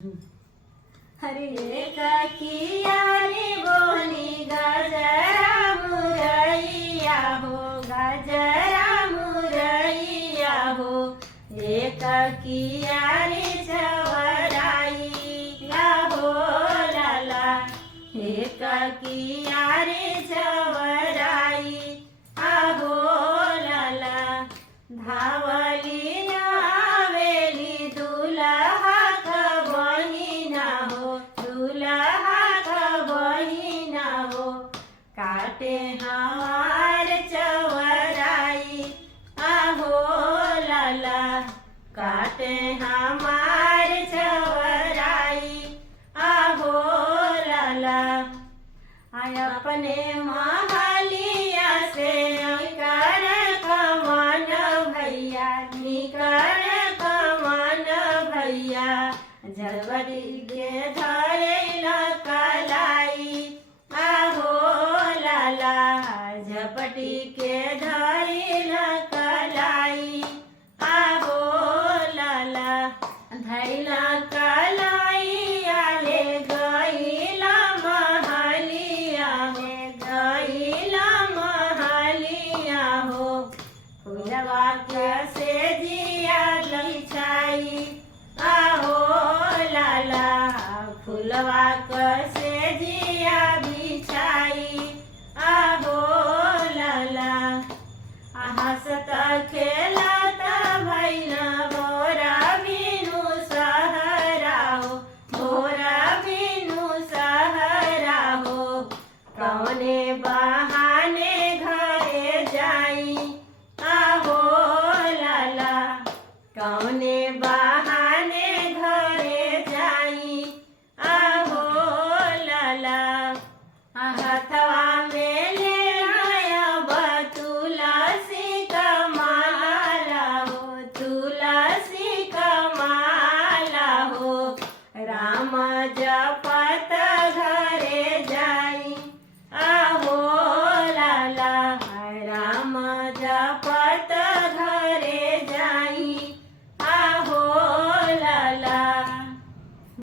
हरे किया रे बोली गजरा मुरैया हो, गजरा मुरैया हो। एक किया रे चवराई हो लाला, एक किया रे चवराई हो लाला। धावली आवेली दुल्हा बहिना हो, दुल्हा बहिना हो। काटे हमार चवराई आहो लाला, काटे हमार चवराई आहो लाला। अपने महलिया से निकर कमन भैया, निकर कमन भैया। झलबरी के धरे कलाई आहो लाला, झपटी के धरे कलाई आहो लाला। धैला कलाई आले गईला महलिया में, गईला महलिया हो। फुलवा के से जिया लछाई आहो लाला, फुलवा के से जिया बिछाई आहो लाला। हंसत खेलत भैना बोरा बिनु सहरा हो, बोरा बिनु सहरा हो। कौने बहाने घरे जाई आहो लाला, कौने बहाने घरे जाई आहो लाला। हथवा में ले आया तुलसी का माला हो, तुलसी का माला हो। राम जपत घरे जाई आहो लाला, राम